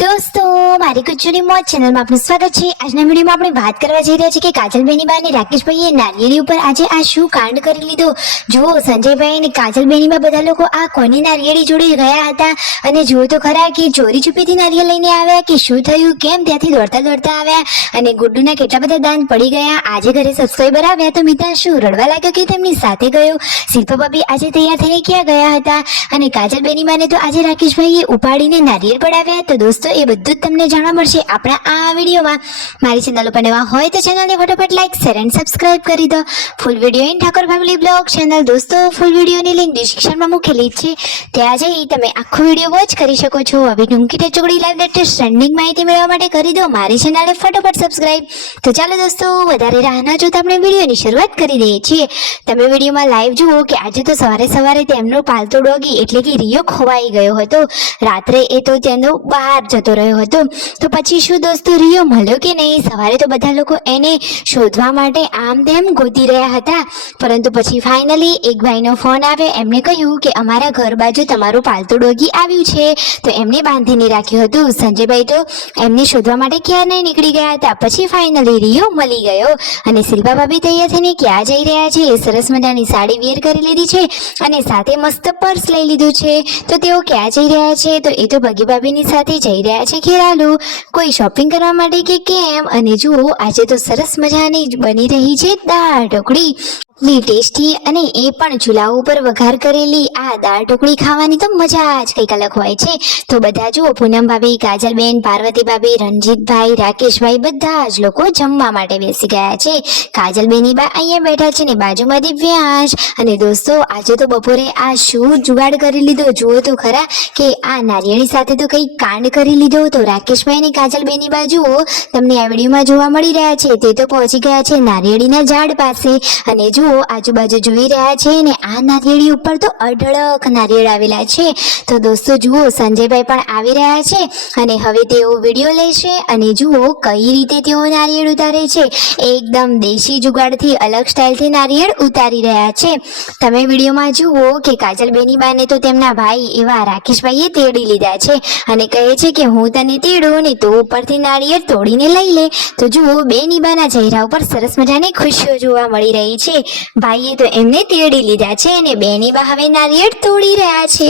दोस्तों मारी कुचुनी मोज चैनल में आपનું સ્વાગત છે। આજના વિડિયોમાં આપણે વાત કરવા જઈ રહ્યા છીએ કે કાજલબેની બા અને રાકેશભાઈએ નારિયેળી ઉપર આજે આ શું કાંડ કરી લીધો। જુઓ સંજયભાઈ અને કાજલબેની બા બધા લોકો આ કોની નારિયેળી જોડે ગયા હતા અને જુઓ તો ખરા કે ચોરી છુપીથી નારિયેળ લઈને આવ્યા કે શું થયું, કેમ ત્યાંથી દોડતા દોડતા આવ્યા અને ગુડ્ડુના કેટલા બધા દાન પડી ગયા। આજે ઘરે સબસ્ક્રાઇબર આવ્યા તો મિતા શું રડવા લાગ્યો કે તેમની સાથે ગયો। શિલ્પા ભાભી આજે તૈયાર થઈને ક્યાં ગયા હતા અને કાજલબેની બાને તો આજે રાકેશભાઈએ ઉપાડીને નારિયેળ પડાવ્યા। તો દોસ્તો એ બધું જ તમને જાણવા મળશે આપણા આ વિડીયોમાં। મારી ચેનલ ઉપર નવા હોય તો ચેનલને ફટાફટ લાઈક શેર એન્ડ સબસ્ક્રાઇબ કરી દો। Full video in Thakor family blog channel દોસ્તો ફૂલ વિડીયોની લિંક ડિસ્ક્રિપ્શનમાં મૂકેલી છે, ત્યાં જઈ તમે આખો વિડીયો વોચ કરી શકો છો। હવે ટૂંકી ટચુકડી લાઈવ લેટેસ્ટ ટ્રેન્ડિંગ માહિતી મેળવવા માટે કરી દો મારી ચેનલને ફટાફટ સબસ્ક્રાઇબ। તો ચાલો દોસ્તો વધારે રાહ ન જોતા આપણે વિડીયોની શરૂઆત કરી દઈએ છીએ। તમે વિડીયોમાં લાઈવ જુઓ કે આજે તો સવારે તેમનો પાલતુ ડોગી એટલે કે રિયો ખોવાઈ ગયો હતો। રાત્રે એ તો તેનો બહાર જતો રહ્યો હતો, તો પછી શું દોસ્તો રિયો મળ્યો કે નહીં? સવારે તો બધા લોકો એને શોધવા માટે આમ તેમ ગોતી રહ્યા હતા, પરંતુ પછી ફાઇનલી એક ભાઈનો ફોન આવ્યો। એમણે કહ્યું કે અમારા ઘર બાજુ તમારું પાલતુ ડોગી આવ્યું છે, તો એમને બાંધીને રાખ્યું હતું। સંજયભાઈ તો એમને શોધવા માટે ક્યાં નહીં નીકળી ગયા હતા। પછી ફાઇનલી રિયો મળી ગયો અને શિલ્પા ભાભી તૈયાર થઈને ક્યાં જઈ રહ્યા છે? સરસ મજાની સાડી વેર કરી લીધી છે અને સાથે મસ્ત પર્સ લઈ લીધું છે। તો તેઓ ક્યાં જઈ રહ્યા છે? તો એ તો ભગી ભાભીની સાથે જઈ રહ્યા છે ખેરાલુ, કોઈ શોપિંગ કરવા માટે કે કેમ? અને જુઓ આજે તો સરસ મજાની બની રહી છે દાળ ઢોકળી, ટેસ્ટી અને એ પણ ચૂલા ઉપર વઘાર કરેલી આ દાળ ઢોકળી ખાવાની તો મજા જ કંઈક અલગ હોય છે। તો બધા જુઓ પૂનમ ભાભી, કાજલબેન, પાર્વતી ભાભી, રણજીતભાઈ, રાકેશભાઈ બધા જ લોકો જમવા માટે બેસી ગયા છે। કાજલબેની બા અહીંયા બેઠા છે ને બાજુમાં દિવ્યાંશ। અને દોસ્તો આજે તો બપોરે આ શું જુગાડ કરી લીધો, જુઓ તો ખરા કે આ નારિયેળી સાથે તો કંઈક કાંડ કરી લીધો। તો રાકેશભાઈ અને કાજલબેની બા જુઓ તમને આ વિડીયોમાં જોવા મળી રહ્યા છે, તે તો પહોંચી ગયા છે નારિયેળીના ઝાડ પાસે અને જુઓ આજુબાજુ જોઈ રહ્યા છે ને આ નારિયેળી ઉપર તો અઢળક નારિયેળ આવેલા છે। તો દોસ્તો જુઓ સંજયભાઈ પણ આવી રહ્યા છે અને હવે તેઓ વિડીયો લેશે અને જુઓ કઈ રીતે તેઓ નારિયેળ ઉતારે છે। એકદમ દેશી જુગાડથી અલગ સ્ટાઇલથી નારિયેળ ઉતારી રહ્યા છે। તમે વિડીયોમાં જુઓ કે કાજલબેની બાને તો તેમના ભાઈ એવા રાકેશભાઈએ તેડી લીધા છે અને કહે છે કે હું તને તેડું ને તો ઉપરથી નારિયેળ તોડીને લઈ લે। તો જુઓ બેની બાના ચહેરા ઉપર સરસ મજાની ખુશીઓ જોવા મળી રહી છે। ભાઈએ તો એમને તેડી લીધા છે અને બેની બા હવે નારિયેળ તોડી રહ્યા છે।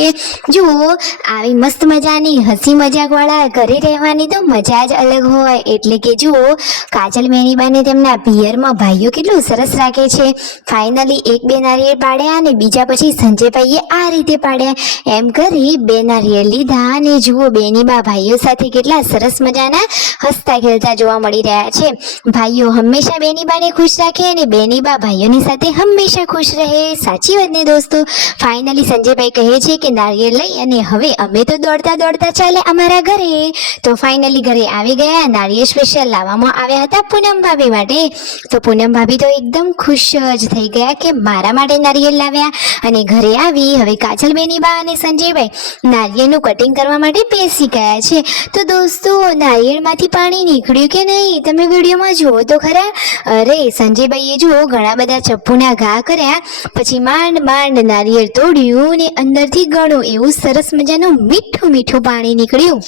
જુઓ આવી મસ્ત મજાની હસી મજાક વાળા ઘરે રહેવાની તો મજા જ અલગ હોય। એટલે કે જુઓ કાજલ બેની બાને તેમના પિયરમાં ભાઈઓ કેટલું સરસ રાખે છે। ફાઇનલી એક બે નારિયેળ પાડ્યા અને બીજા પછી સંજયભાઈએ આ રીતે પાડ્યા। એમ કરી બે નારિયેળ લીધા અને જુઓ બેની બા ભાઈઓ સાથે કેટલા સરસ મજાના હસતા ખેલતા જોવા મળી રહ્યા છે। ભાઈઓ હંમેશા બેની બાને ખુશ રાખે અને બેની બા ભાઈઓની સાથે હંમેશા ખુશ રહે, સાચી વાત ને દોસ્તો? ફાઇનલી સંજયભાઈ કહે છે કે નારિયેળ લઈ અને હવે અમે તો દોડતા દોડતા ચાલે અમારા ઘરે। તો ફાઇનલી ઘરે આવી ગયા। નારિયેળ સ્પેશિયલ લાવવામાં આવ્યા હતા પૂનમ ભાભી માટે। તો પૂનમ ભાભી તો એકદમ ખુશ જ થઈ ગયા કે મારા માટે નારિયેળ લાવ્યા અને ઘરે આવી હવે કાજલબેની બા અને સંજયભાઈ નારિયેળનું કટિંગ કરવા માટે બેસી ગયા છે। તો દોસ્તો નારિયેળમાંથી પાણી નીકળ્યું કે નહીં તમે વિડીયોમાં જુઓ તો ખરા। અરે સંજયભાઈએ જુઓ ઘણા બધા ચપ્પુના ઘા કર્યા, પછી માંડ માંડ નારિયેળ તોડ્યું ને અંદરથી ઘણું એવું સરસ મજાનું મીઠું મીઠું પાણી નીકળ્યું।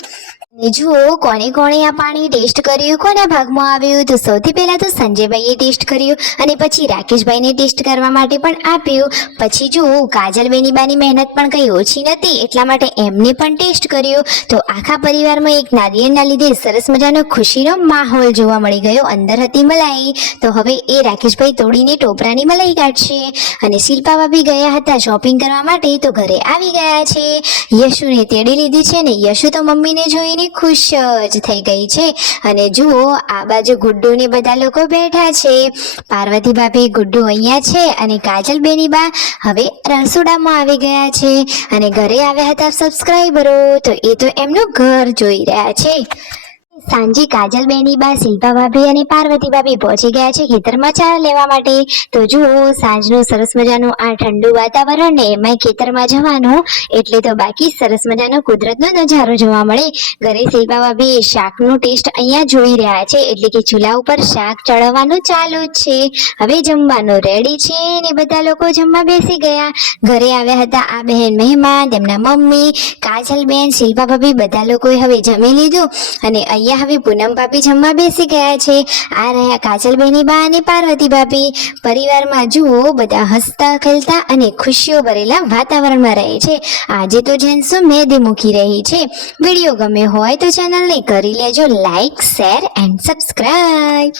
જુઓ કોને કોણે આ પાણી ટેસ્ટ કર્યું, કોના ભાગમાં આવ્યું? તો સૌથી પહેલા તો સંજયભાઈએ ટેસ્ટ કર્યું અને પછી રાકેશભાઈને ટેસ્ટ કરવા માટે પણ આપ્યું। પછી જુઓ કાજલબેની બાની મહેનત પણ કંઈ ઓછી નથી, એટલા માટે એમને પણ ટેસ્ટ કર્યું। તો આખા પરિવારમાં એક નારિયેળના લીધે સરસ મજાનો ખુશીનો માહોલ જોવા મળી ગયો। અંદર હતી મલાઈ, તો હવે એ રાકેશભાઈ તોડીને ટોપરાની મલાઈ કાઢશે અને શિલ્પા ભાભી ગયા હતા શોપિંગ કરવા માટે, તો ઘરે આવી ગયા છે। યશુને તેડી લીધી છે ને યશુ તો મમ્મીને જોઈને ખુશ જ થઈ ગઈ છે। અને જુઓ આ બાજુ ગુડ્ડુ ને બધા લોકો બેઠા છે। પાર્વતી ભાભી, ગુડ્ડુ અહીંયા છે અને કાજલબેની બા હવે રસોડામાં આવી ગયા છે અને ઘરે આવ્યા હતા સબસ્ક્રાઇબરો, તો એ તો એમનું ઘર જોઈ રહ્યા છે। સાંજે કાજલબેની બા શિલ્પા ભાભી અને પાર્વતી ભાભી પહોંચી ગયા છે ખેતરમાં ચા લેવા માટે. તો જુઓ સાંજનું સરસ મજાનું આ ઠંડુ વાતાવરણ ને એમાંય ખેતરમાં જવાનું એટલે તો બાકી સરસ મજાનો કુદરતનો નજારો જોવા મળે. ઘરે શિલ્પા ભાભી શાકનો ટેસ્ટ અહીંયા જોઈ રહ્યા છે એટલે કે ચૂલા ઉપર શાક ચડવાનું ચાલુ જ છે. હવે જમવાનું રેડી છે ને બધા લોકો જમવા બેસી ગયા. ઘરે આવ્યા હતા આ બહેન મહેમાન, તેમના મમ્મી, કાજલબેન, શિલ્પા ભાભી બધા લોકોએ હવે જમી લીધું અને અહીંયા હવે પૂનમ ભાભી જમવા બેસી ગયા છે. આ રહ્યા કાજલબેની બા અને પાર્વતી ભાભી. પરિવારમાં જુઓ બધા હસતા ખેલતા અને ખુશીઓ ભરેલા વાતાવરણમાં રહે છે. આજે તો જેન્ટ્સો મહેંદી મૂકી રહી છે. વિડીયો ગમે હોય તો ચેનલને કરી લેજો લાઈક, શેર એન્ડ સબસ્ક્રાઇબ.